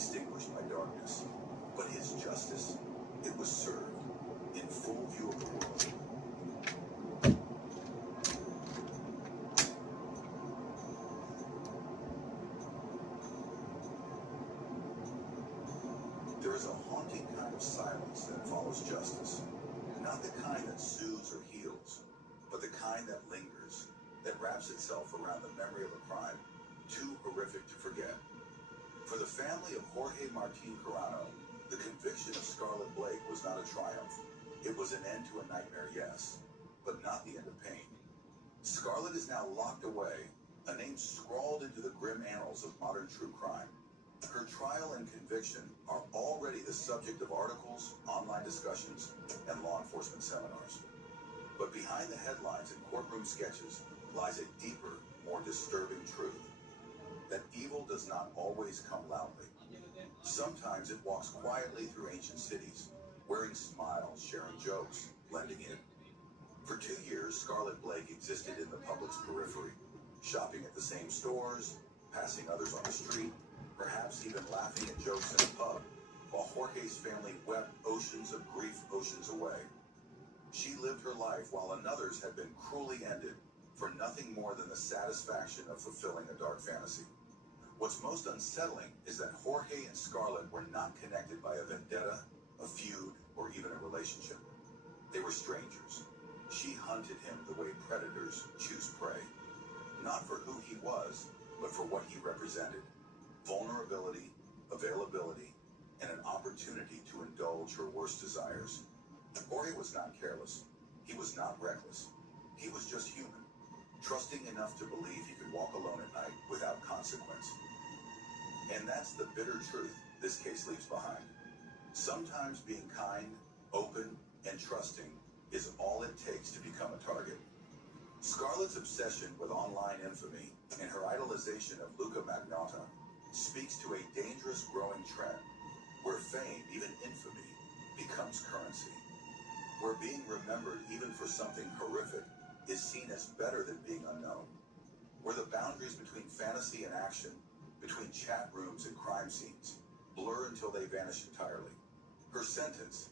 extinguished by darkness. But his justice, it was served in full view of the world. There is a haunting kind of silence that follows justice. Not the kind that soothes or heals, but the kind that lingers, that wraps itself around the memory of a crime too horrific to forget. For the family of Jorge Martin Carano, the conviction of Scarlett Blake was not a triumph. It was an end to a nightmare, yes, but not the end of pain. Scarlett is now locked away, a name scrawled into the grim annals of modern true crime. Her trial and conviction are already the subject of articles, online discussions, and law enforcement seminars. But behind the headlines and courtroom sketches lies a deeper, more disturbing truth. That evil does not always come loudly. Sometimes it walks quietly through ancient cities, wearing smiles, sharing jokes, blending in. For 2 years, Scarlett Blake existed in the public's periphery, shopping at the same stores, passing others on the street, perhaps even laughing at jokes in a pub, while Jorge's family wept oceans of grief oceans away. She lived her life while another's had been cruelly ended for nothing more than the satisfaction of fulfilling a dark fantasy. What's most unsettling is that Jorge and Scarlett were not connected by a vendetta, a feud, or even a relationship. They were strangers. She hunted him the way predators choose prey, not for who he was, but for what he represented: vulnerability, availability, and an opportunity to indulge her worst desires. Jorge was not careless. He was not reckless. He was just human, trusting enough to believe he could walk alone at night without consequence. And that's the bitter truth this case leaves behind. Sometimes being kind, open, and trusting is all it takes to become a target. Scarlett's obsession with online infamy and her idolization of Luka Magnotta speaks to a dangerous growing trend where fame, even infamy, becomes currency. Where being remembered even for something horrific is seen as better than being unknown. Where the boundaries between fantasy and action, between chat rooms and crime scenes, blur until they vanish entirely. Her sentence,